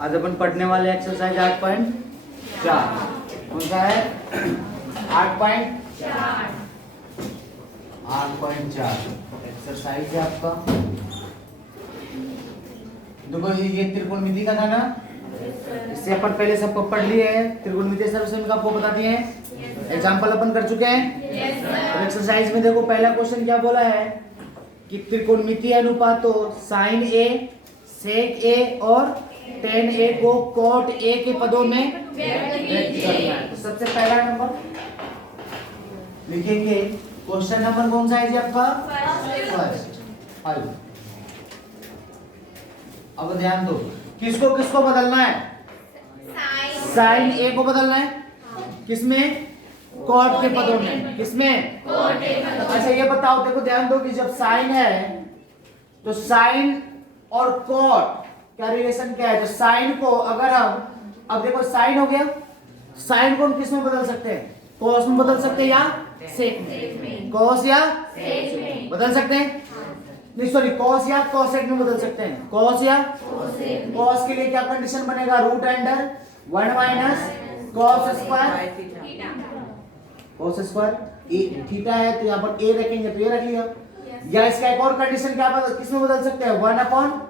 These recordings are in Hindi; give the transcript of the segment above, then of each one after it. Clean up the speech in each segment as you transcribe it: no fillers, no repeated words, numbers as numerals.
आज अपन पढ़ने वाले एक्सरसाइज 8.4 कौन सा है? 8.4 एक्सरसाइज है आपका। देखो ये त्रिकोणमिति का था ना, इससे अपन पहले सबको पढ़ लिए हैं। त्रिकोणमितीय सर्वसममिति आपको बता दिए हैं, एग्जाम्पल अपन कर चुके हैं। तो एक्सरसाइज में देखो पहला क्वेश्चन क्या बोला है कि त्रिकोणमितीय अनुपातों साइन ए, सेक ए और टेन ए को कॉट ए के पदों में व्यक्त करना है। तो सबसे पहला नंबर लिखेंगे, क्वेश्चन नंबर कौन सा है जी आपका? फर्स्ट। हल। अब ध्यान दो, किसको किसको बदलना है? साइन ए को बदलना है किसमें? कॉट के पदों में। किसमें? कॉट के पदों में। अच्छा ये बताओ, देखो ध्यान दो कि जब साइन है तो साइन और कॉट क्या रिलेशन क्या है? तो साइन को अगर हम, अब देखो साइन हो गया, साइन को हम किस में बदल सकते हैं? कॉस में बदल सकते हैं या सेक में? कॉस या सेक बदल सकते हैं? नहीं सॉरी, कॉस या कॉसेक में बदल सकते हैं। कॉस या कॉस के लिए क्या कंडीशन बनेगा? Root under 1 minus cos square. Cos square A theta है तो यहाँ पर ए रखेंगे तो ये रख लिया। या इसका एक और कंडीशन क्या किस में बदल सकते हैं? 1 अपॉन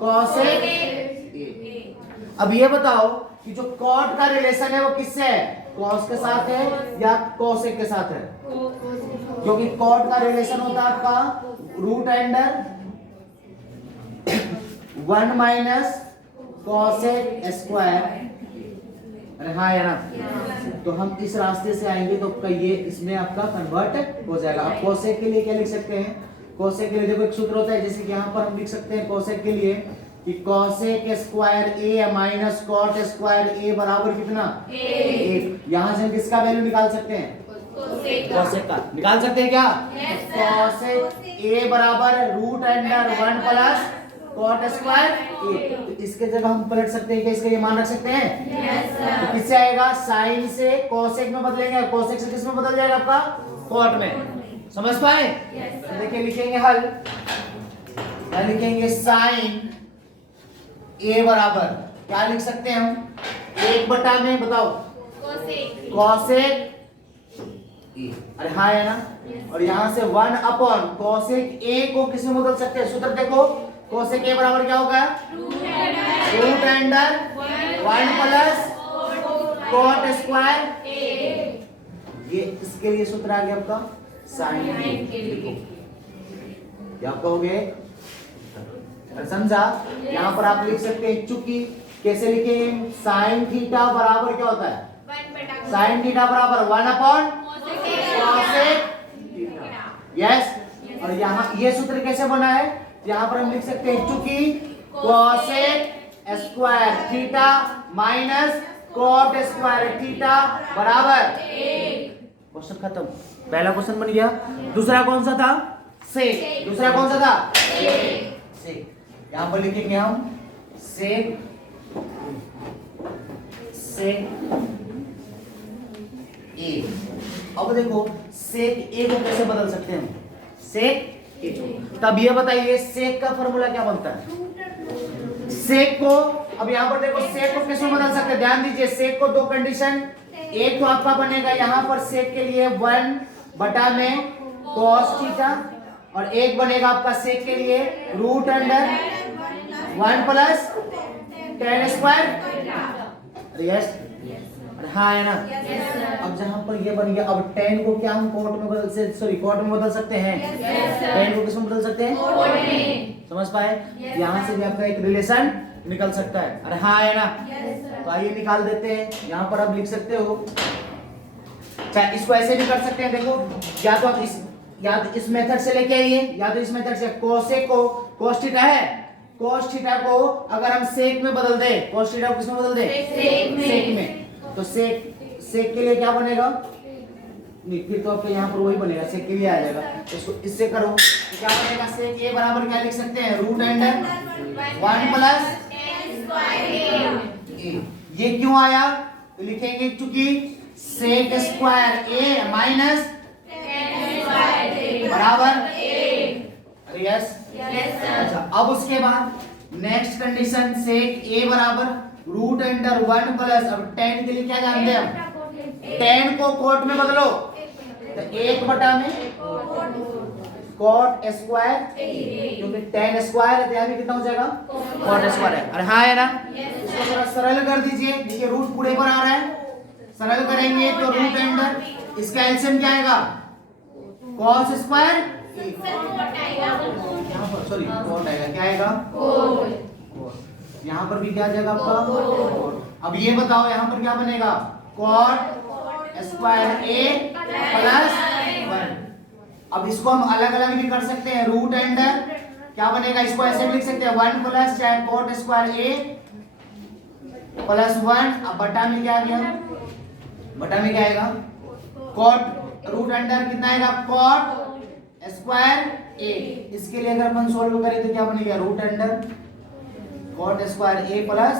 कॉसेक ए। अब ये बताओ कि जो कॉट का रिलेशन है वो किससे है? कॉस के साथ है या कॉसेक के साथ है? क्योंकि कॉट का रिलेशन होता है आपका root under 1 minus cosec square. अरे हाँ है ना, तो हम इस रास्ते से आएंगे तो आपका ये इसमें आपका कन्वर्ट हो जाएगा। अब कोसेक के लिए क्या लिख सकते हैं? कोसेक के लिए देखो एक सूत्र होता है, जैसे कि यहाँ पर हम लिख सकते हैं कोसेक के लिए कि cosec square a minus cot square ए बराबर कितना? 1। यहाँ से हम किसका वैल्यू निकाल सकते हैं? कोसेक का निकाल सकते हैं क्या? कोसेक ए बराबर root under 1 plus cot square A. तो इसके जगह हम पलट सकते हैं क्या? इसका ये मान रख सकते हैं? तो किससे आएगा? साइन से कोसेक में बदलेंगे, कोसेक से किस में बदल जाएगा आपका? कॉट में। समझ पाए? तो देखिए लिखेंगे हल, क्या लिखेंगे? साइन ए बराबर क्या लिख सकते हैं हम? 1 बटा में बताओ कोसेक ए। अरे हाँ है ना, और यहाँ से 1 अपॉन कोसेक ए को किस में बदल सकते हैं? सूत्र देखो, कोसेक ए बराबर क्या होगा? Root under 1 plus cot square A. ये इसके लिए सूत्र आ गया आपका साइन के लिए। क्या कहोगे? समझा? यहाँ पर आप लिख सकते हैं, चूंकि कैसे लिखेंगे? साइन थीटा बराबर क्या होता है? साइन थीटा बराबर 1 अपॉन कोसेक यस। और यहाँ ये सूत्र कैसे बना है? यहाँ पर हम लिख सकते हैं, चूंकि cosec square theta minus cot square theta बराबर 1। क्वेश्चन खत्म। पहला क्वेश्चन बन गया। दूसरा कौन सा था? सेक। दूसरा कौन सा था? सेक। यहाँ पर लिखेंगे हम सेक ए। अब देखो सेक ए को कैसे बदल सकते हैं हम? सेक ए। तब ये बताइए सेक का फॉर्मूला क्या बनता है? सेक को, अब यहाँ पर देखो सेक को कैसे बदल सकते हैं? ध्यान दीजिए, सेक को 2 कंडीशन, एक तो आपका बनेगा यहाँ पर सेक के लिए 1 बटा में कॉस थीटा, और एक बनेगा आपका सेक के लिए root under 1 plus tan square. Yes हाँ है ना। अब जहां पर ये बन गया, अब टेन को क्या हम कॉट में बदल से, सॉरी कॉट में बदल सकते हैं? टेन को किस में बदल सकते हैं? कॉट में। समझ पाए? यहाँ से भी आपका एक रिलेशन निकल सकता है। अरे हाँ है ना। तो आइए निकाल देते हैं। यहाँ पर आप लिख सकते हो, चाहे इसको ऐसे भी कर सकते हैं। देखो या तो आप या तो इस मेथड से लेके आइए या तो इस मेथड से। कोसेक को cos थीटा है, cos थीटा को अगर हम सेक में बदल दे, cos थीटा को किस में बदल दे? सेक में। तो सेक के लिए क्या बनेगा? नहीं, फिर तो आपके यहाँ पर वही बनेगा, सेक के लिए आ जाएगा। इसको इससे करो तो क्या बनेगा? सेक ए बराबर क्या लिख सकते हैं? रूट अंडर 1 प्लस ए। ये क्यों आया? तो लिखेंगे चूंकि सेक स्क्वायर ए माइनस बराबर 1। यस। अच्छा अब उसके बाद नेक्स्ट कंडीशन सेक ए बराबर रूट अंडर 1 प्लस, अब tan के लिए क्या जानते हैं हम, tan को कोट में बदलो तो 1 बटा में cot स्क्वायर, क्योंकि tan स्क्वायर है तो यहाँ भी कितना हो जाएगा cot स्क्वायर है। अरे हाँ है ना, इसको थोड़ा सरल कर दीजिए, ये रूट पूरे पर आ रहा है, सरल करेंगे तो रूट अंडर इसका एलसीएम क्या आएगा cos स्क्वायर, यहाँ पर सॉरी cot आएगा, क्या आएगा यहाँ पर भी क्या आ जाएगा आपका। अब ये बताओ यहाँ पर क्या बनेगा cot स्क्वायर a प्लस 1। अब इसको हम अलग अलग भी कर सकते हैं, रूट अंडर क्या बनेगा, इसको ऐसे भी लिख सकते हैं 1 प्लस चाहे cot स्क्वायर a प्लस 1। अब बटा में क्या आ गया, बटा में क्या आएगा cot, रूट अंडर कितना आएगा cot स्क्वायर a। इसके लिए अगर अपन सोल्व करें तो क्या बनेगा root under cot square a plus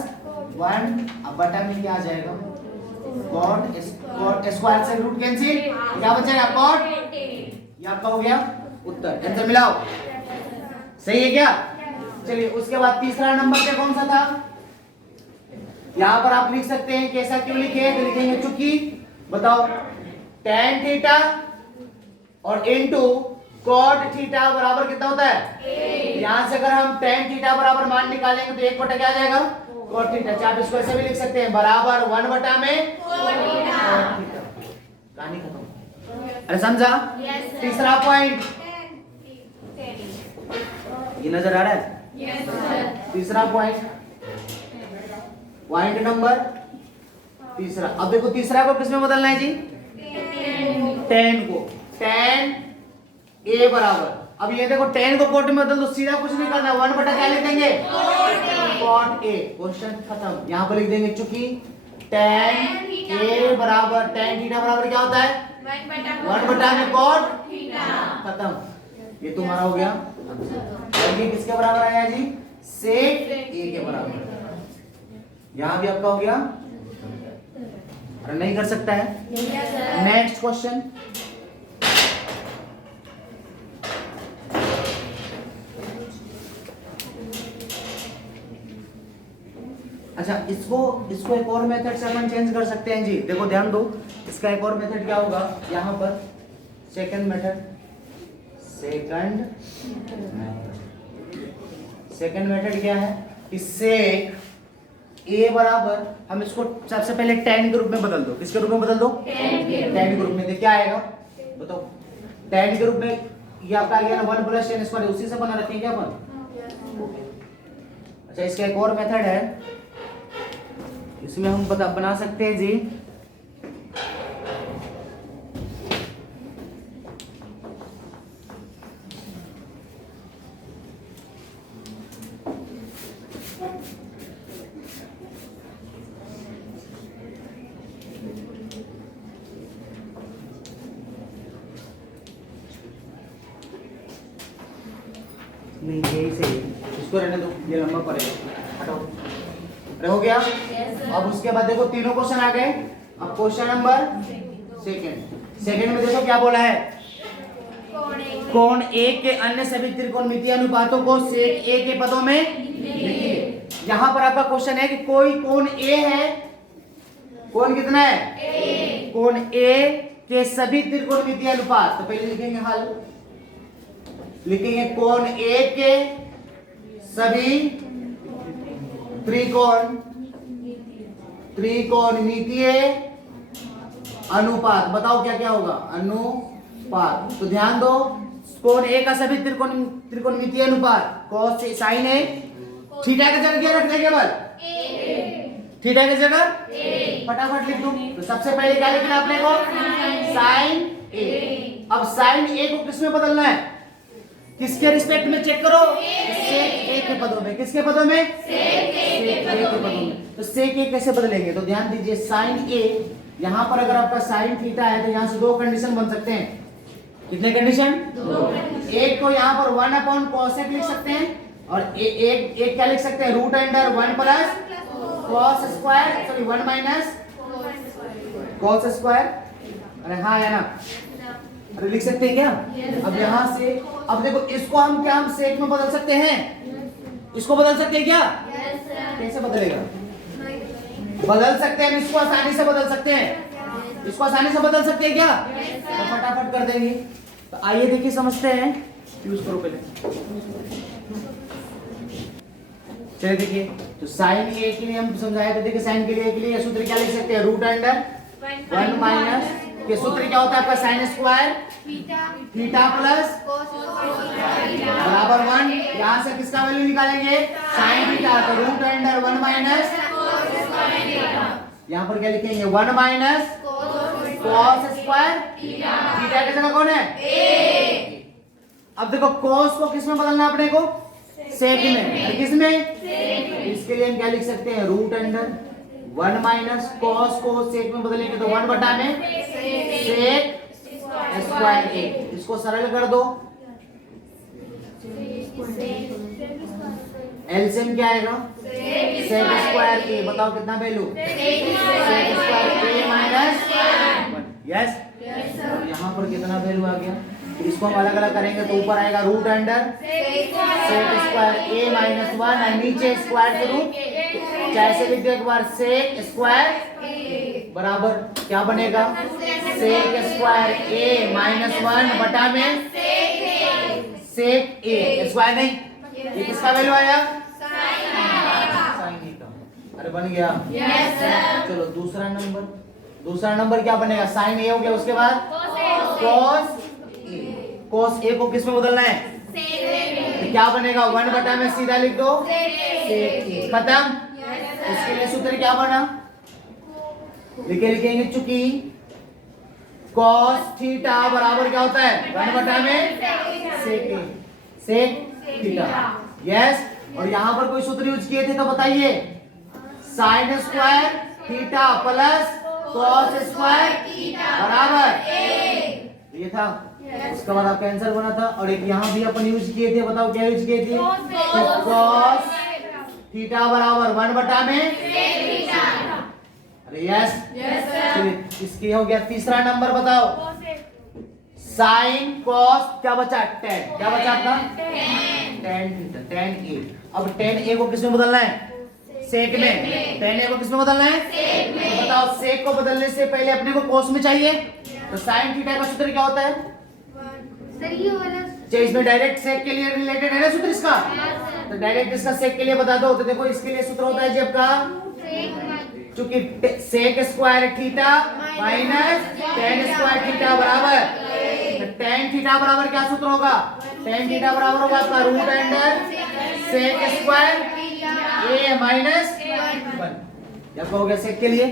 1। अब बटा में क्या आ जाएगा cot स्क्वायर से रूट कैंसिल, क्या बचेगा cot, ये आपका हो गया उत्तर। आंसर मिलाओ, सही है क्या। चलिए उसके बाद तीसरा नंबर पे कौन सा था, यहाँ पर आप लिख सकते हैं, कैसा क्यों लिखे तो लिखेंगे चूंकि बताओ tan थीटा और इनटू cot थीटा बराबर कितना होता है, यहाँ से अगर हम tan थीटा बराबर मान निकालेंगे तो 1 बटा क्या आ जाएगा cot थीटा। आप इसको ऐसे भी लिख सकते हैं बराबर 1 बटा में cot थीटा। कहानी खत्म। अरे समझा। तीसरा पॉइंट ये नजर आ रहा है, तीसरा पॉइंट, पॉइंट नंबर तीसरा। अब देखो तीसरा को किसमें बदलना है जी, tan को, tan a बराबर, अब ये देखो tan को cot में बदल दो, सीधा कुछ नहीं करना, 1 बटा क्या लिख देंगे cot a। क्वेश्चन खत्म। यहाँ पर लिख देंगे चूंकि tan a बराबर tan थीटा बराबर क्या होता है 1 बटा में cot खत्म। ये तुम्हारा हो गया। और ये किसके बराबर आया जी, sec a के बराबर। यहाँ भी आपका हो गया, अरे नहीं कर सकता है। नेक्स्ट क्वेश्चन, अच्छा इसको एक और मेथड से अपन चेंज कर सकते हैं जी। देखो ध्यान दो, इसका एक और मेथड क्या होगा, यहाँ पर सेकंड मेथड, सेकंड मेथड क्या है, इससे a बराबर हम इसको सबसे पहले tan के रूप में बदल दो। किसके रूप में बदल दो, tan के रूप में। तो क्या आएगा बताओ, tan के रूप में ये आपका आ गया ना 1 प्लस tan स्क्वायर, उसी से बना रखेंगे क्या अपन। अच्छा इसका एक और मेथड है, इसमें हम बना सकते हैं जी, नहीं यही सही है, इसको रहने दो, ये लंबा पड़ेगा, हटाओ। अरे हो गया। अब उसके बाद देखो तीनों क्वेश्चन आ गए। अब क्वेश्चन नंबर सेकंड में देखो क्या बोला है, कोण A के अन्य सभी त्रिकोणमितीय अनुपातों को सेक A के पदों में लिखिए। यहाँ पर आपका क्वेश्चन है कि कोई कोण A है, कोण कितना है कोण A के सभी त्रिकोणमितीय अनुपात, तो पहले लिखेंगे हल, लिखेंगे कोण A के सभी त्रिकोणमितीय अनुपात। बताओ क्या क्या होगा, अनुपात। तो ध्यान दो, कोण A का सभी त्रिकोणमितीय अनुपात cos sin A, थीटा की जगह क्या रखने केवल थीटा की जगह फटाफट लिख दो। तो सबसे पहले क्या लिखना अपने को sin A। अब sin A को किसमें बदलना है, किसके रिस्पेक्ट में चेक करो, सेक A के पदों में। किसके पदों में, सेक A के पदों में। तो सेक A कैसे बदलेंगे, तो ध्यान दीजिए sin A, यहाँ पर अगर आपका sin थीटा है तो यहाँ से दो कंडीशन बन सकते हैं। कितने कंडीशन, एक को यहाँ पर 1 cosec लिख सकते हैं, और एक क्या लिख सकते हैं, root under 1 plus cos square, sorry 1 minus cos square. अरे हाँ है ना, अरे लिख सकते हैं क्या। अब यहाँ से अब देखो इसको हम क्या, हम सेक में बदल सकते हैं, इसको बदल सकते हैं क्या? Yes, sir. कैसे बदलेगा? बदल सकते हैं, इसको आसानी से बदल सकते हैं, इसको आसानी से बदल सकते हैं क्या? तो फटाफट कर देंगे। तो आइए देखिए समझते हैं, यूज करो पहले। चलिए देखिए, तो साइन ए के लिए हम समझाए थे, देखिए साइन के लिए सूत्र क्या लिख सकते हैं? रूट अंडर 1 माइनस के सूत्र क्या होता है आपका? साइन स्क्वायर थीटा प्लस बराबर 1। यहां से किसका वैल्यू निकालेंगे? Sine theta. तो रूट अंडर 1 माइनस, यहाँ पर क्या लिखेंगे? 1 माइनस कॉस स्क्वायर थीटा की जगह कौन है? ए। अब देखो कॉस को किस में बदलना अपने को? सेक में। और किस में? इसके लिए हम क्या लिख सकते हैं? रूट अंडर 1 माइनस कॉस को सेक में बदलेंगे तो 1 बटा में सेक स्क्वायर ए। इसको सरल कर दो, एलसीएम क्या आएगा? सेक स्क्वायर ए। बताओ कितना value? Sec square a minus 1। Yes, यहाँ पर कितना वैल्यू आ गया? तो इसको हम अलग अलग करेंगे तो ऊपर आएगा root under sec square a minus 1 और नीचे स्क्वायर के रूट। जैसे लिख दो एक बार, सेक स्क्वायर बराबर क्या बनेगा? सेक स्क्वायर ए माइनस 1 बटा में सेक ए स्क्वायर। नहीं, ये किसका वैल्यू आया? Sine theta. अरे बन गया। Yes, sir. चलो दूसरा नंबर क्या बनेगा? साइन ए हो गया, उसके बाद कॉस ए। कॉस ए को किस में बदलना है? तो क्या बनेगा? 1 बटा में सीधा लिख दो सेक ए। खत्म। इसके लिए सूत्र क्या बना? लिखेंगे, चूंकि कॉस थीटा बराबर क्या होता है? 1 बटा में सेक ए, सेक थीटा। यस, और यहां पर कोई सूत्र यूज किए थे तो बताइए। Sine square theta plus cos square बराबर ये था। इसका बाद आपका आंसर बना था। और एक यहाँ भी अपन यूज किए थे, बताओ क्या यूज किए थे? कॉस थीटा बराबर 1 बटा में। अरे यस, चलिए इसकी हो गया। तीसरा नंबर बताओ। साइन कॉस क्या बचा? टेन। क्या बचा आपका? टेन थीटा, टेन ए। अब टेन ए को किसमें बदलना है? सेक में। टेन ए को किसमें बदलना है? सेक में। बताओ, सेक को बदलने से पहले अपने को कॉस में चाहिए। तो साइन थीटा का सूत्र क्या होता है? अच्छा, इसमें डायरेक्ट सेक के लिए रिलेटेड है ना सूत्र इसका? तो डायरेक्ट इसका सेक के लिए बता दो। तो देखो इसके लिए सूत्र होता है जी आपका, चूंकि sec square theta minus tan square theta बराबर टेन थीटा बराबर क्या सूत्र होगा? टेन थीटा बराबर होगा आपका root under sec square a minus 1। हो गया सेक के लिए।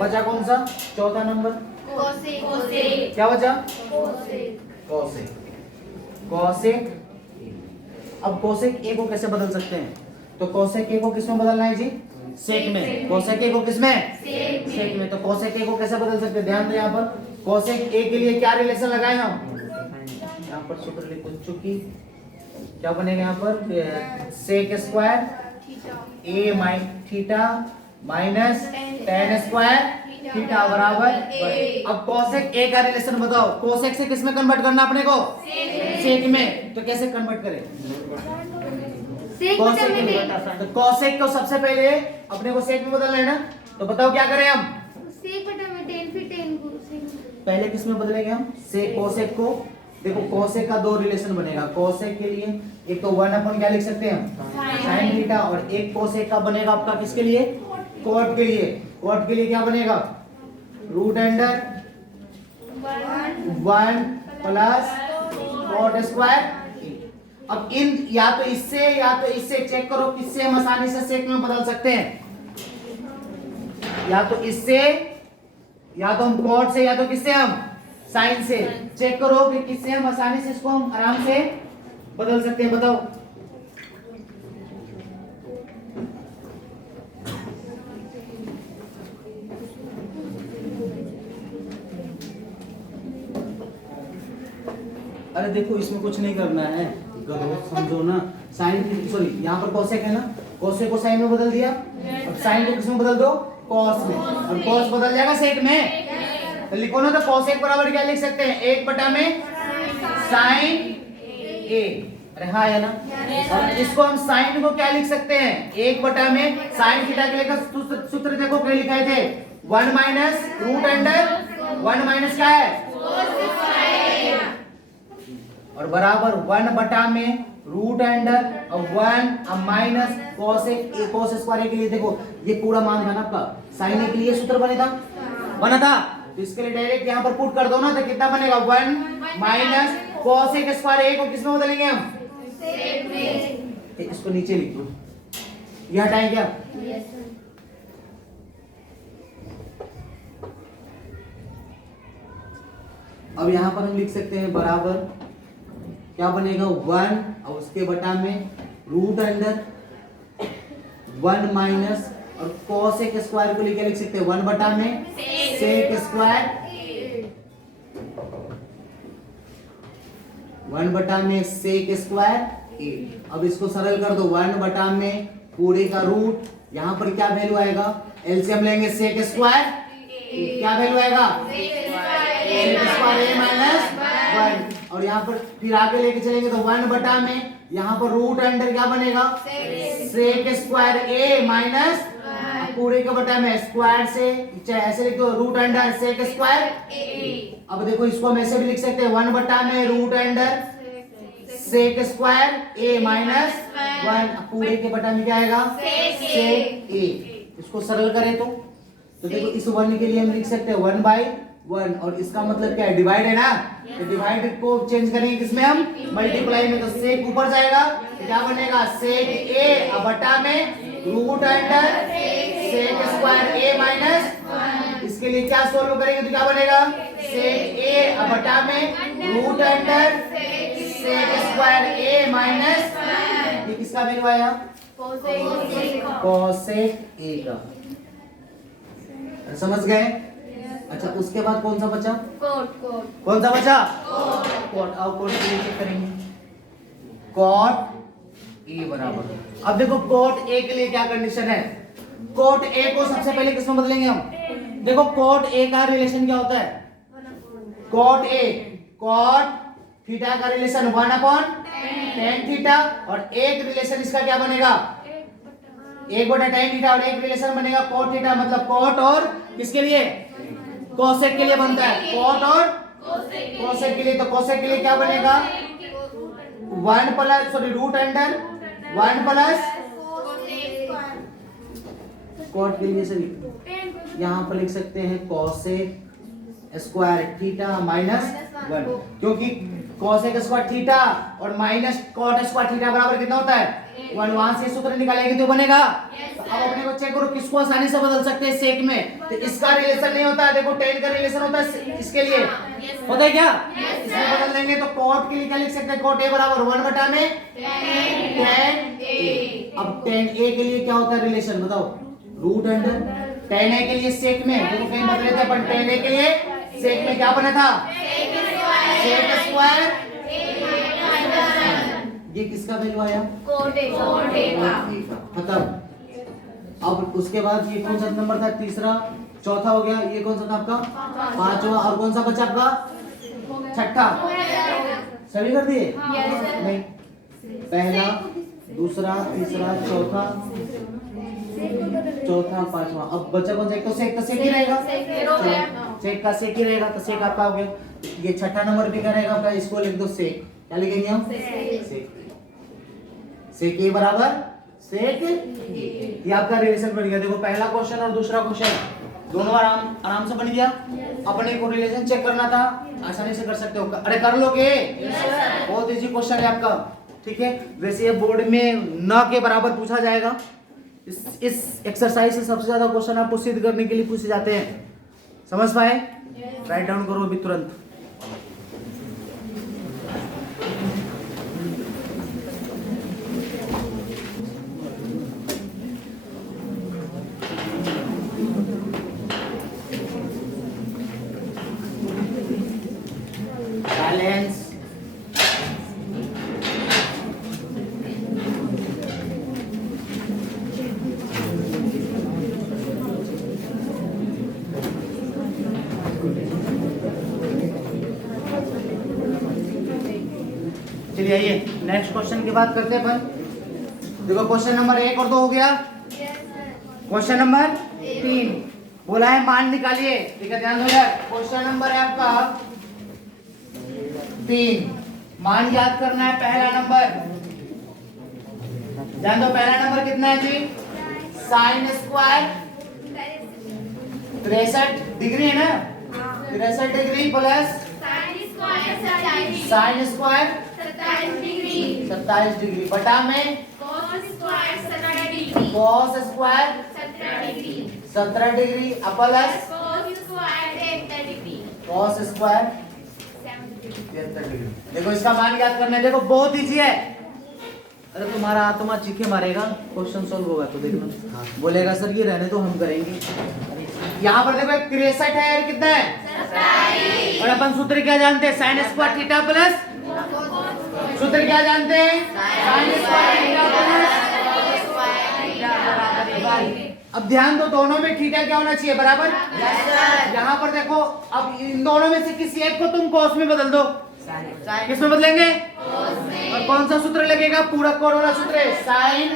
बचा कौन सा? चौथा नंबर क्या बचा? कोसेक। कोसेक। अब कोसेक ए को कैसे बदल सकते हैं? तो कोसेक ए को किसमें बदलना है जी? सेक में। कोसेक ए को किसमें? सेक में। तो कोसेक ए को कैसे बदल सकते हैं? ध्यान दें, यहाँ पर कोसेक ए के लिए क्या रिलेशन लगाए हम? यहाँ पर सूत्र लिखो, चूंकि क्या बनेगा यहाँ पर? Sec square A mine theta minus tan square theta बराबर। अब कोसेक ए का रिलेशन बताओ। कोसेक से किसमें कन्वर्ट करना अपने को? सेक में। तो कैसे कन्वर्ट करें? कोसेक। तो कोसेक को सबसे पहले अपने को सेक में बदलना है ना, तो बताओ क्या करें हम? पहले किस में बदलेंगे हम? सेक कोसेक को। देखो कोसेक का दो रिलेशन बनेगा। कोसेक के लिए एक तो 1 अपन क्या लिख सकते हैं? Sine theta. और एक कोसेक का बनेगा आपका किसके लिए? कॉट के लिए। कॉट के लिए क्या बनेगा? Root under 1 plus cot square. अब इन या तो इससे चेक करो किससे हम आसानी से सेक में बदल सकते हैं। या तो इससे, या तो हम कॉट से, या तो किससे हम साइन से। चेक करो कि किससे हम आसानी से इसको हम आराम से बदल सकते हैं। बताओ। अरे देखो, इसमें कुछ नहीं करना है, समझो ना। साइन, सॉरी, यहाँ पर कोसेक है ना, कोसेक को साइन में बदल दिया। अब साइन को किसमें बदल दो? कॉस में। और कॉस बदल जाएगा सेक में। तो लिखो ना, तो कोसेक बराबर क्या लिख सकते हैं? 1 बटा में साइन ए। अरे हाँ है ना। और इसको हम साइन को क्या लिख सकते हैं, 1 में साइन थीटा के लिए सूत्र देखो क्या लिखा थे, 1 माइनस रूट अंडर 1 माइनस क्या है और बराबर 1 में रूट अंडर और 1 माइनस cos स्क्वायर के लिए देखो ये पूरा मान था ना आपका, साइन के लिए सूत्र बना था तो इसके लिए डायरेक्ट यहाँ पर पुट कर दो ना तो कितना बनेगा 1 माइनस cos स्क्वायर को किसमें बदलेंगे हम, इसको नीचे लिख दो, ये हटाएं क्या, अब यहाँ पर हम लिख सकते हैं बराबर क्या बनेगा 1 और उसके बटा में रूट अंडर 1 माइनस और cos स्क्वायर को लेकर लिख सकते हैं 1 बटा में sec स्क्वायर 1 बटा में sec स्क्वायर 8। अब इसको सरल कर दो 1 बटा में पूरे का रूट, यहाँ पर क्या वैल्यू आएगा, एलसीएम लेंगे sec स्क्वायर क्या वैल्यू आएगा sec स्क्वायर a माइनस 1 और यहाँ पर फिर आगे लेके चलेंगे तो 1 बटा में यहाँ पर रूट अंडर क्या बनेगा sec स्क्वायर a माइनस पूरे का बटा में स्क्वायर से चाहे ऐसे लिख दो root under sec square a। अब देखो इसको हम ऐसे भी लिख सकते हैं 1 बटा में root under sec square a minus 1 पूरे के बटा में क्या आएगा sec a। इसको सरल करें तो देखो इस 1 के लिए हम लिख सकते हैं 1/1 और इसका मतलब क्या है डिवाइड है ना, तो डिवाइड को चेंज करेंगे किसमें हम मल्टीप्लाई में, तो sec ऊपर जाएगा तो क्या बनेगा sec a बटा में root under sec square a minus, इसके लिए क्या सोल्व करेंगे तो क्या बनेगा sec a बटा में root under sec square a minus, ये किसका वैल्यू आया cosec a का, समझ गए। अच्छा उसके बाद कौन सा बचा, कौन सा बचा कॉट, आओ कॉट के लिए चेक करेंगे, कॉट ए बराबर, अब देखो कॉट ए के लिए क्या कंडीशन है, कॉट ए को सबसे पहले किसमें बदलेंगे हम, देखो कॉट ए का रिलेशन क्या होता है, कॉट ए कॉट थीटा का रिलेशन 1/tan थीटा और एक रिलेशन इसका क्या बनेगा 1/tan थीटा और एक रिलेशन बनेगा cot थीटा, मतलब cot और किसके लिए cosec के लिए बनता है, cot और cosec के लिए, तो cosec के लिए क्या बनेगा 1 plus sorry root under 1 plus cot के लिए सर यहाँ पर लिख सकते हैं cosec स्क्वायर थीटा माइनस 1, क्योंकि cosec स्क्वायर थीटा और माइनस cot स्क्वायर थीटा बराबर कितना होता है 1, वहां से सूत्र निकालेंगे तो बनेगा। तो अब अपने को चेक करो किसको आसानी से बदल सकते हैं सेक में, तो इसका रिलेशन नहीं होता है, देखो tan का रिलेशन होता है इसके लिए, होता है क्या, इसमें बदल देंगे तो cot के लिए क्या लिख सकते हैं cot a बराबर 1 बटा में tan a। अब tan a के लिए क्या होता है रिलेशन बताओ, रूट अंडर tan a के लिए सेक में देखो कहीं बदले थे अपन, tan a के लिए सेक में क्या बना था sec स्क्वायर, ये किसका वैल्यू आया cot a खत्म। अब उसके बाद ये कौन सा नंबर था, तीसरा चौथा हो गया, ये कौन सा था आपका पांचवा, और कौन सा बचा आपका छठा, सभी कर दिए नहीं, पहला दूसरा तीसरा चौथा पांचवा, अब बचा कौन सा, एक तो सेक ही रहेगा, सेक का सेक ही रहेगा, तो सेक आपका हो गया। ये छठा नंबर भी क्या रहेगा आपका, इसको लिख दो सेक, क्या लिखेंगे हम सेक ए बराबर सेक ए, ये आपका रिलेशन बन गया। देखो पहला क्वेश्चन और दूसरा क्वेश्चन दोनों आराम से बन गया, अपने को रिलेशन चेक करना था आसानी से कर सकते हो, अरे कर लोगे बहुत इजी क्वेश्चन है आपका, ठीक है। वैसे ये बोर्ड में न के बराबर पूछा जाएगा, इस एक्सरसाइज से सबसे ज्यादा क्वेश्चन आपको सिद्ध करने के लिए पूछे जाते हैं, समझ पाए, राइट डाउन करो अभी तुरंत। Silence. चलिए आइए नेक्स्ट क्वेश्चन की बात करते हैं अपन। देखो क्वेश्चन नंबर 1 और 2 हो गया। क्वेश्चन नंबर 3 बोला है मान निकालिए। ठीक है, ध्यान दो यार। क्वेश्चन नंबर है आपका 3, मान याद करना है। पहला नंबर ध्यान दो, पहला नंबर कितना है जी? साइन स्क्वायर 63 डिग्री है ना, 63 degree plus sine square 27 degree बटा में cos square 17 degree plus cos square 73 degree. देखो इसका मान याद करना है। देखो बहुत इजी है। अरे तुम्हारा आत्मा चीखे मारेगा क्वेश्चन सॉल्व होगा तो देखना, बोलेगा सर ये रहने तो हम करेंगे। यहाँ पर देखो 63 है और कितना है 27। और अपन सूत्र क्या जानते हैं? साइन स्क्वायर थीटा प्लस, सूत्र क्या जानते हैं? Sine square theta plus. अब ध्यान दो, दोनों में थीटा क्या होना चाहिए? बराबर। यहाँ पर देखो, अब इन दोनों में से किसी एक को तुम कॉस में बदल दो। किस में बदलेंगे? और कौन सा सूत्र लगेगा? पूरक कोण वाला सूत्र है। साइन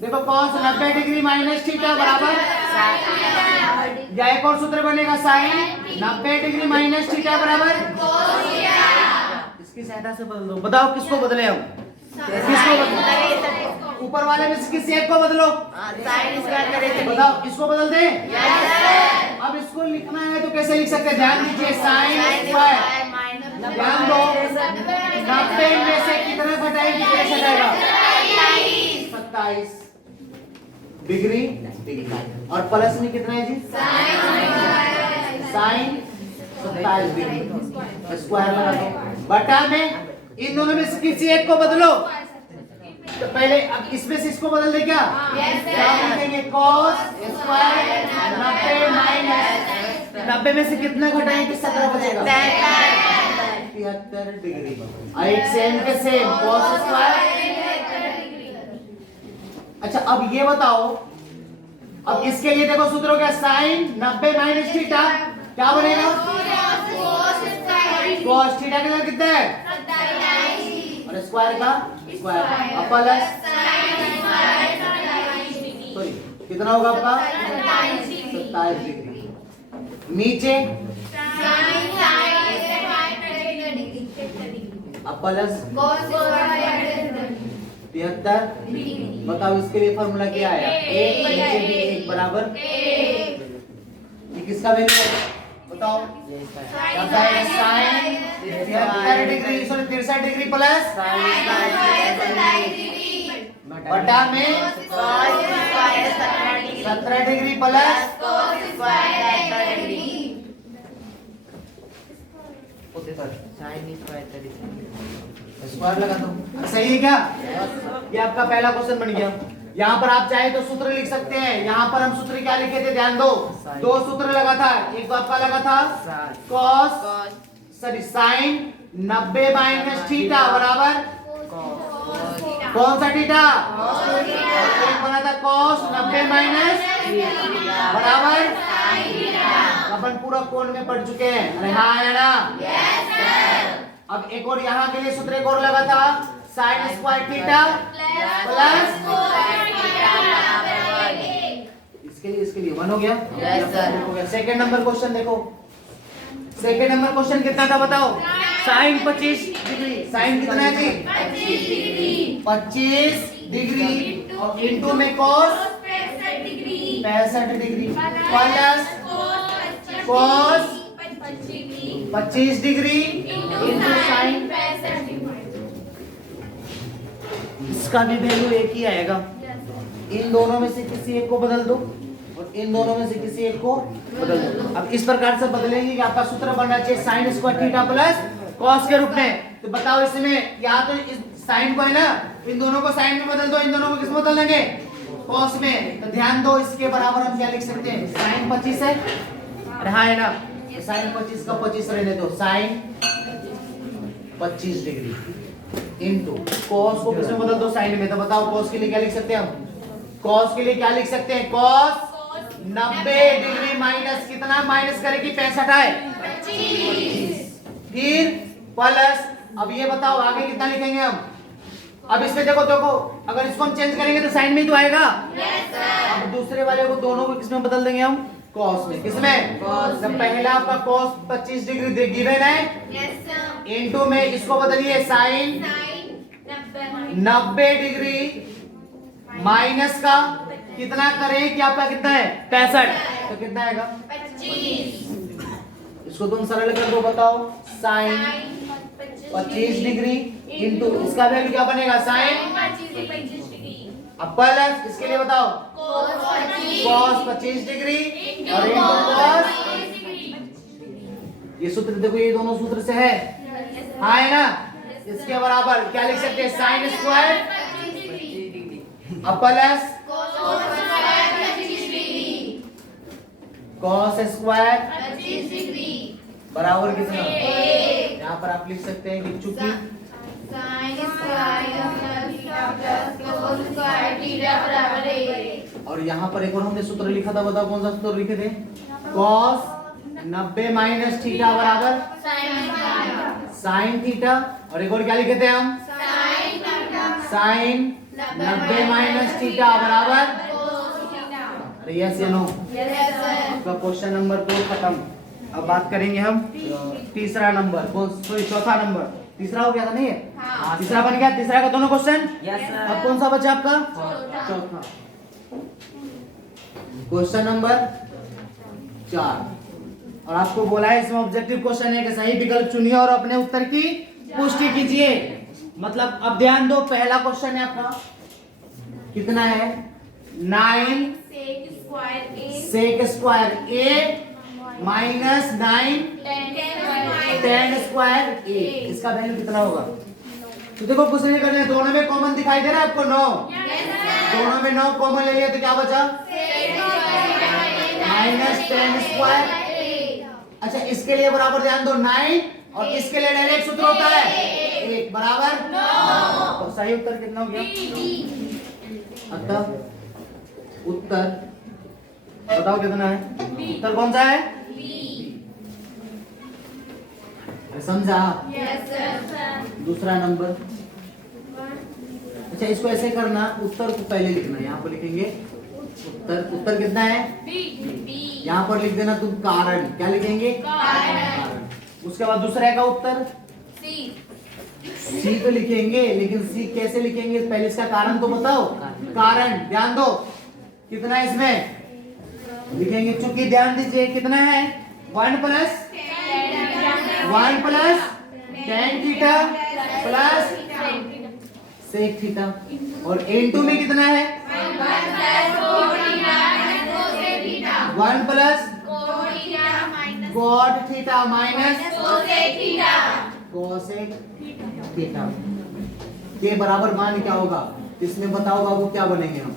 देखो कॉस 90 डिग्री माइनस थीटा बराबर, या एक और सूत्र बनेगा साइन 90 डिग्री माइनस थीटा बराबर। इसकी सहायता से बदल दो। बताओ किसको बदले हम? किसको बदलो? ऊपर वाले में से किसी एक को बदलो। बताओ इसको बदल दे। अब इसको लिखना है तो कैसे लिख सकते हैं? ध्यान दीजिए, साइन स्क्वायर, ध्यान दो 90 में से कितना घटाएंगे? कैसे घटाएगा? 27 डिग्री और प्लस में कितना है जी? साइन 27 डिग्री स्क्वायर लगा दो बटा में इन दोनों में से किसी एक को बदलो। तो पहले अब इसमें से इसको बदल दे क्या? क्या लिखेंगे? cos स्क्वायर 90 माइनस 90 में से कितना घटाएंगे? 17 बचेगा 73 डिग्री। एक सेम के सेम cos स्क्वायर। अच्छा अब ये बताओ, अब इसके लिए देखो सूत्र हो गया साइन 90 माइनस थीटा, क्या बनेगा? cos थीटा का कितना है? और स्क्वायर का स्क्वायर प्लस सॉरी कितना होगा आपका? 27 डिग्री। नीचे प्लस 73। बताओ इसके लिए फॉर्मूला क्या आया? एक नीचे भी एक बराबर ये किसका वैल्यू है? बताओ। Sine 73 degree sorry 63 degree plus बटा में 17 डिग्री प्लस स्क्वायर लगा दो। सही है क्या? ये आपका पहला क्वेश्चन बन गया। यहाँ पर आप चाहे तो सूत्र लिख सकते हैं। यहाँ पर हम सूत्र क्या लिखे थे? ध्यान दो, दो सूत्र लगा था। एक तो आपका लगा था cos sorry sine 90 minus theta बराबर कौन सा थीटा? एक बना था cos 90 माइनस बराबर अपन पूरा कोण में पढ़ चुके हैं। अरे हाँ है ना? अब एक और यहाँ के लिए सूत्र एक और लगा था साइन स्क्वायर थीटा प्लस इसके लिए 1 हो गया। सेकंड नंबर क्वेश्चन देखो। सेकंड नंबर क्वेश्चन कितना था बताओ? Sine 25 degree. साइन कितना है जी? 25 डिग्री और इनटू में cos 65 degree plus cos 25 degree into sine. इसका भी वैल्यू एक ही आएगा। इन दोनों में से किसी एक को बदल दो और इन दोनों में से किसी एक को बदल दो। अब इस प्रकार से बदलेंगे कि आपका सूत्र बनना चाहिए sine square theta plus cos के रूप में। तो बताओ इसमें या तो इस साइन को है ना, इन दोनों को साइन में बदल दो, इन दोनों को किस में बदल देंगे? कॉस में। तो ध्यान दो इसके बराबर हम क्या लिख सकते हैं? साइन 25 है, अरे हाँ है ना, साइन 25 का 25 रहने दो, साइन 25 डिग्री इनटू कॉस को किस में बदल दो? साइन में। तो बताओ कॉस के लिए क्या लिख सकते हैं हम? कॉस के लिए क्या लिख सकते हैं? कॉस 90 डिग्री माइनस कितना माइनस करेगी? 65 आए 25 फिर प्लस। अब ये बताओ आगे कितना लिखेंगे हम? अब इसमें देखो देखो, अगर इसको हम चेंज करेंगे तो साइन में ही तो आएगा। Yes, sir. अब दूसरे वाले को दोनों को किसमें बदल देंगे हम? कॉस में। किसमें? Cos तो में। पहला आपका कॉस 25 डिग्री गिवन है, Yes, sir. इनटू में इसको बदलिए साइन Sin 90 डिग्री माइनस का कितना करें कि आपका कितना है 65, तो कितना आएगा? 25. इसको तुम सरल कर दो, बताओ। साइन 25 डिग्री इनटू इसका वैल्यू क्या बनेगा? साइन। 25 डिग्री. अब प्लस इसके लिए बताओ, Cos 25. कॉस 25 डिग्री और Into into cos cos. 25 degree. ये सूत्र देखो, ये दोनों सूत्र से है, हाँ है ना? इसके बराबर क्या लिख सकते हैं? Sine square 25 degree. अब plus Cos square 25 degree. Cos square 25 degree. बराबर कितना? एक. यहाँ पर आप लिख सकते हैं कि चूंकि Sin square plus cos square theta बराबर 1. और यहाँ पर एक और हमने सूत्र लिखा था, बताओ कौन सा सूत्र लिखे थे? कॉस 90 माइनस थीटा बराबर साइन थीटा। और एक और क्या लिखे थे हम? साइन 90 माइनस थीटा बराबर, अरे यस या नो? आपका क्वेश्चन नंबर 2 खत्म। अब बात करेंगे हम तीसरा नंबर, सॉरी चौथा नंबर। तीसरा हो गया था नहीं है? हाँ। तीसरा बन गया, तीसरा का दोनों क्वेश्चन। Yes sir. अब कौन सा बचा आपका? चौथा। क्वेश्चन नंबर 4, और आपको बोला है इसमें ऑब्जेक्टिव क्वेश्चन है कि सही विकल्प चुनिए और अपने उत्तर की पुष्टि कीजिए। मतलब अब ध्यान दो, पहला क्वेश्चन है आपका कितना है? 9 सेक square a minus 9 ten square ए, इसका वैल्यू कितना होगा? तो देखो कुछ नहीं करना है, दोनों में कॉमन दिखाई दे रहा है आपको 9, दोनों में 9 कॉमन ले लिया तो क्या बचा? Minus 10 square. अच्छा इसके लिए बराबर ध्यान दो 9, और इसके लिए डायरेक्ट सूत्र होता है 1 बराबर 9। तो सही उत्तर कितना हो गया? अतः उत्तर बताओ कितना है? उत्तर कौन सा है? समझा? दूसरा नंबर। अच्छा इसको ऐसे करना, उत्तर को पहले लिखना, यहाँ पर लिखेंगे उत्तर। उत्तर कितना है? यहाँ पर लिख देना तुम कारण, क्या लिखेंगे? कारण। उसके बाद दूसरे का उत्तर सी तो लिखेंगे, लेकिन सी कैसे लिखेंगे? पहले इसका कारण तो बताओ। कारण ध्यान दो कितना है इसमें लिखेंगे, चूंकि ध्यान दीजिए कितना है? 1 plus 10 theta plus sec theta, और इनटू में कितना है? 1 plus cot theta minus cosec theta के बराबर मान क्या होगा? इसमें बताओ बाबू क्या बनेंगे हम?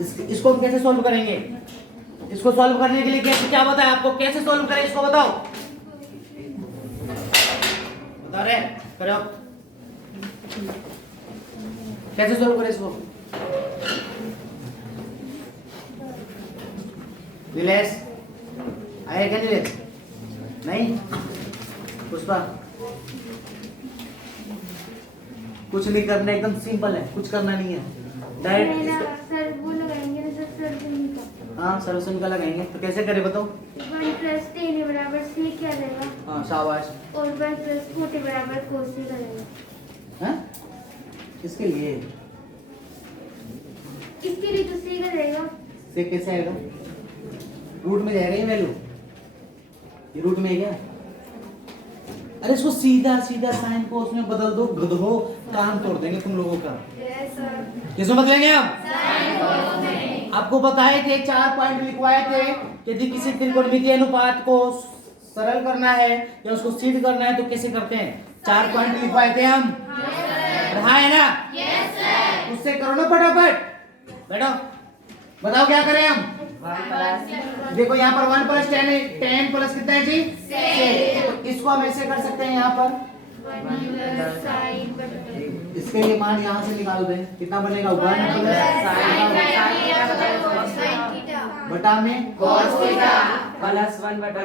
इसको हम कैसे सॉल्व करेंगे? इसको सॉल्व करने के लिए कैसे, क्या बताया आपको? कैसे सॉल्व करें इसको बताओ, बता रहे करो कैसे सॉल्व करें इसको? रिलैक्स आया क्या? रिलैक्स नहीं? पुष्पा कुछ नहीं करना, एकदम सिंपल है, कुछ करना नहीं है, डायरेक्ट सर वो लगाएंगे ना सर, सर का। हाँ सॉल्यूशन का लगाएंगे। तो कैसे करें बताओ? 1 प्लस 10 बराबर c क्या रहेगा? हाँ शाबाश। और 1 प्लस 40 बराबर cos c का रहेगा। हैं? किसके लिए? इसके लिए तो c का रहेगा। से कैसे आएगा? रूट में जाएगा ये वैल्यू, ये रूट में है क्या? अरे इसको सीधा सीधा साइन को उसमें बदल दो, गधो काम तोड़ देंगे तुम लोगों का। किसमें बदलेंगे हम? आपको बताए थे 4 पॉइंट लिखवाए थे, यदि किसी त्रिकोणमितीय अनुपात को सरल करना है या उसको सिद्ध करना है तो कैसे करते हैं? 4 पॉइंट लिखवाए थे हम, हाँ है ना? उससे करो ना फटाफट। बैठो बताओ क्या करें हम? देखो यहाँ पर 1 प्लस 10 है, 10 प्लस कितना है जी? 6। तो इसको हम ऐसे कर सकते हैं, यहाँ पर इसके लिए मान यहाँ से निकाल दें, कितना बनेगा? 1 प्लस बटा में प्लस 1 बटा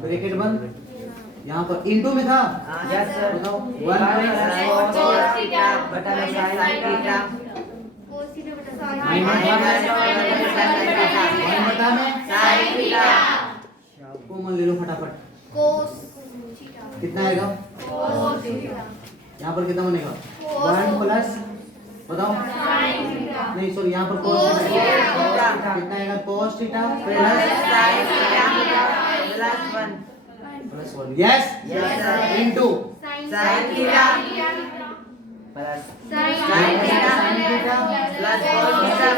ब्रैकेट बंद, यहाँ पर इंटू में था। Yes sir. बताओ। One 1 minus minus cos theta बटा sin थीटा cos थीटा बटा माइनस sin थीटा 1 बटा में sin थीटा कॉमन ले लो फटाफट। cos कितना आएगा? cos थीटा यहाँ पर कितना बनेगा? 1 प्लस बताओ। नहीं सॉरी, यहाँ पर cos Cos थीटा थीटा। कितना आएगा? cos theta plus sin theta plus 1 plus 1 yes Yes, sir. Into sin theta plus sin theta plus cos theta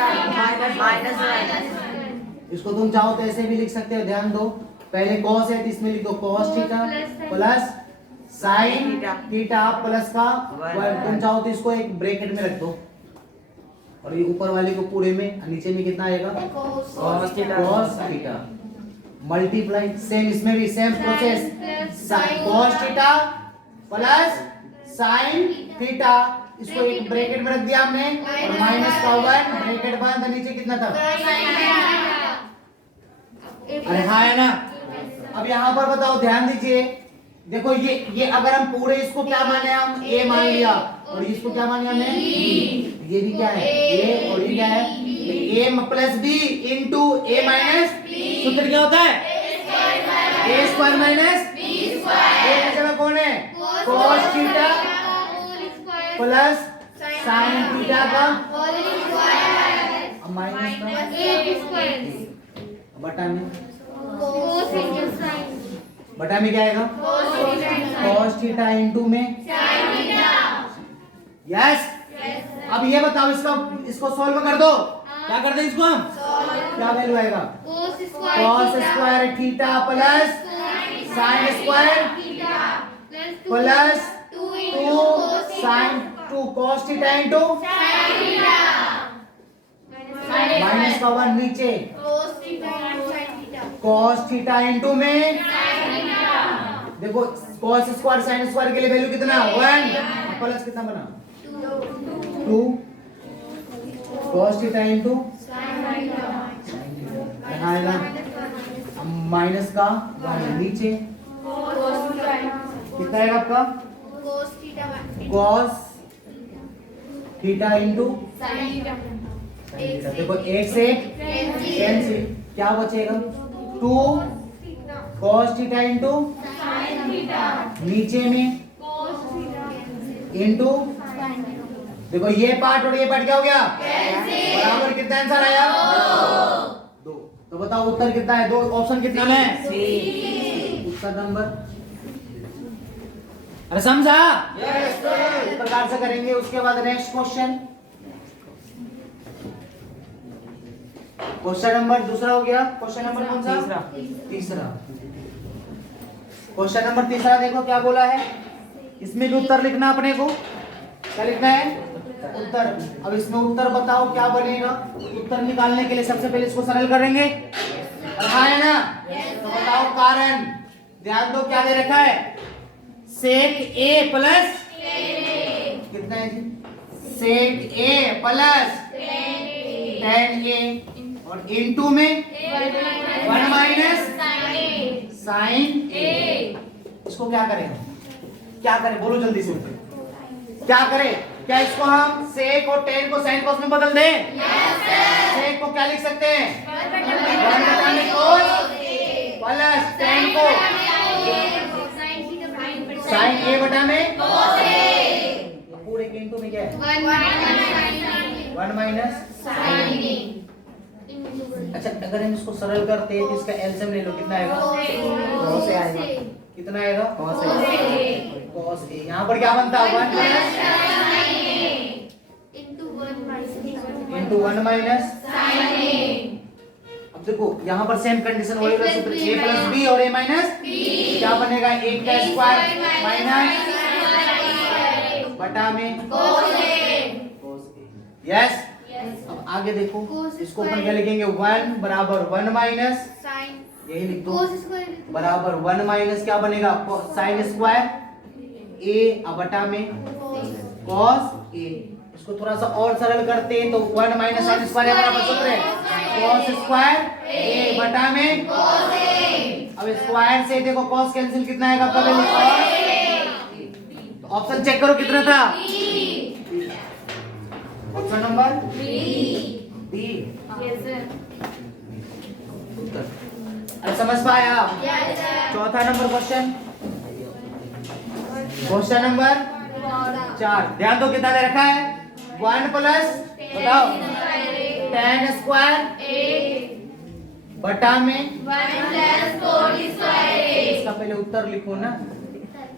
minus 1 इसको तुम चाहो तो ऐसे भी लिख सकते हो, ध्यान दो। पहले cos है तो इसमें लिख दो cos theta plus sin theta plus का 1। तुम चाहो तो इसको एक ब्रैकेट में रख दो और ये ऊपर वाले को पूरे में, नीचे में कितना आएगा? cos theta cos theta multiply. Same इसमें भी same process, cos theta plus sin theta, इसको एक ब्रैकेट में रख दिया हमने और माइनस का 1 ब्रैकेट बंद। नीचे कितना था? अरे हाँ है ना। अब यहाँ पर बताओ, ध्यान दीजिए। देखो ये अगर हम पूरे इसको क्या माने, हम a मान लिया और इसको क्या माने हमने? ये भी क्या है? a और ये क्या है? a plus b into a minus सूत्र क्या होता है? a square minus b square. a की जगह कौन है? cos theta plus sin theta का माइनस का बटा में क्या आएगा? cos थीटा इंटू में यस। अब ये बताओ, इसको सॉल्व कर दो। क्या कर दें इसको हम? क्या वैल्यू आएगा? cos square theta plus sin square plus 2 sin 2 cos theta into minus का 1 नीचे cos थीटा इंटू में देखो cos स्क्वायर sin स्क्वायर के लिए वैल्यू कितना? 1 प्लस कितना बना? 2 cos थीटा इंटू माइनस का 1 नीचे कितना है आपका? cos थीटा इंटू देखो 1 से कैंसिल, क्या बचेगा? 2 cos थीटा इंटू नीचे में इंटू देखो ये पार्ट और ये पार्ट क्या हो गया? बराबर। कितना आंसर आया? 2। तो बताओ उत्तर कितना है? 2 ऑप्शन कितना में? उत्तर नंबर। अरे समझा? इस प्रकार से करेंगे। उसके बाद नेक्स्ट क्वेश्चन, क्वेश्चन नंबर दूसरा हो गया। क्वेश्चन नंबर कौन सा? तीसरा। क्वेश्चन नंबर तीसरा देखो क्या बोला है। इसमें भी उत्तर लिखना अपने को। क्या लिखना है? उत्तर। अब इसमें उत्तर बताओ क्या बनेगा। उत्तर निकालने के लिए सबसे पहले इसको सरल करेंगे। हाँ है ना? तो बताओ कारण। ध्यान दो क्या दे रखा है? सेक ए प्लस कितना है जी? सेक ए प्लस tan ए और इनटू में 1 माइनस साइन ए। इसको क्या करें? क्या करें बोलो जल्दी से। क्या करें? क्या इसको हम सेक और tan को साइन cos में बदल दें? सेक को क्या लिख सकते हैं? 1 बटा में cos प्लस tan को साइन ए बटा में पूरे के इनटू में क्या है? 1 माइनस। अच्छा अगर हम इसको सरल करते हैं तो इसका एलसीएम ले लो, कितना आएगा? cos ए आएगा। कितना आएगा? cos ए। cos ए यहाँ पर क्या बनता है? 1 प्लस इंटू 1 माइनस। अब देखो यहाँ पर सेम कंडीशन वही वाला सूत्र a प्लस b और a माइनस क्या बनेगा? 1 का स्क्वायर माइनस बटा में cos a। यस। अब आगे देखो इसको अपन क्या लिखेंगे? 1 बराबर 1 माइनस यही लिख दो बराबर 1 माइनस क्या बनेगा? साइन स्क्वायर a बटा में cos a। इसको थोड़ा सा और सरल करते हैं तो 1 माइनस साइन स्क्वायर हमारा सूत्र है cos स्क्वायर a बटा में cos a। अब स्क्वायर से देखो cos कैंसिल कितना आएगा आपका वैल्यू तो ऑप्शन चेक करो कितना था ऑप्शन नंबर बी उत्तर समझ पाया चौथा नंबर क्वेश्चन नंबर 4 ध्यान दो कितना दे रखा है 1 प्लस बताओ tan स्क्वायर बटा में इसका पहले उत्तर लिखो ना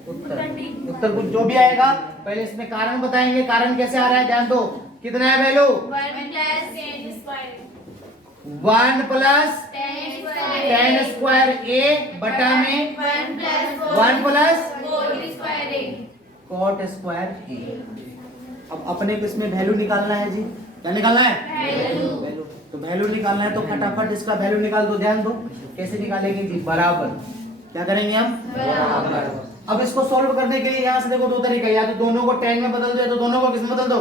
उत्तर कुछ जो भी आएगा पहले इसमें कारण बताएंगे कारण कैसे आ रहा है ध्यान दो कितना है value 1 plus tan square a बटा में 1 प्लस cot स्क्वायर a अब अपने को इसमें वैल्यू निकालना है जी क्या निकालना है वैल्यू तो वैल्यू निकालना है तो फटाफट इसका वैल्यू निकाल दो ध्यान दो कैसे निकालेंगे जी बराबर क्या करेंगे हम बराबर अब इसको सॉल्व करने के लिए यहाँ से देखो दो तरीका या तो दोनों को tan में बदल दो या तो दोनों को किसमें बदल दो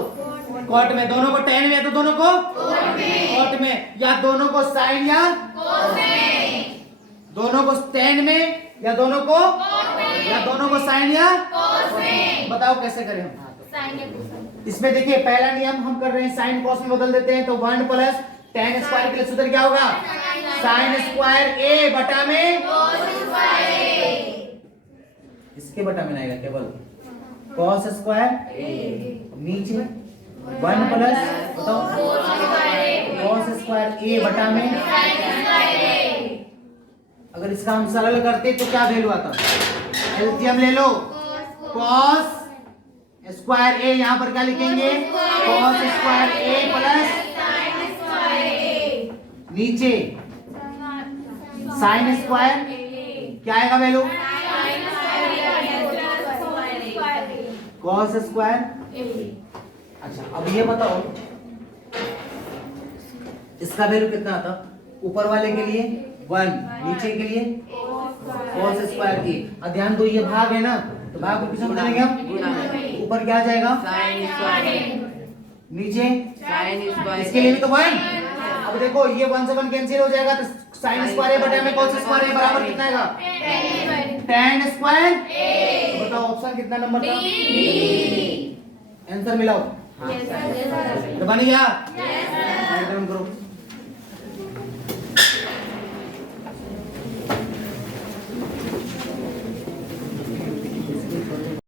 cot में दोनों को tan में या तो दोनों को cot में या दोनों को sin या दोनों को tan में या दोनों को sin या बताओ कैसे करें हम इसमें देखिए पहला नियम हम कर रहे हैं sin cos में बदल देते हैं तो 1 प्लस tan स्क्वायर के लिए सूत्र क्या होगा sin स्क्वायर a बटा में इसके बटा में आएगा केवल cos स्क्वायर नीचे 1 प्लस बताओ cos स्क्वायर a बटा में अगर इसका हम सरल करते तो क्या वैल्यू आता एलसीएम ले लो cos स्क्वायर a यहाँ पर क्या लिखेंगे cos स्क्वायर a प्लस नीचे sin स्क्वायर क्या आएगा वैल्यू cos स्क्वायर अच्छा अब ये बताओ इसका वैल्यू कितना आता ऊपर वाले के लिए 1 नीचे के लिए cos स्क्वायर की अब ध्यान दो ये भाग है ना तो भाग को किसमें बदलेंगे हम ऊपर क्या आ जाएगा नीचे इसके लिए भी तो 1 अब देखो ये 1 से 1 कैंसिल हो जाएगा तो sin स्क्वायर बटे में cos स्क्वायर बराबर कितना आएगा tan स्क्वायर बताओ ऑप्शन कितना नंबर था आंसर मिलाओ बन गया करो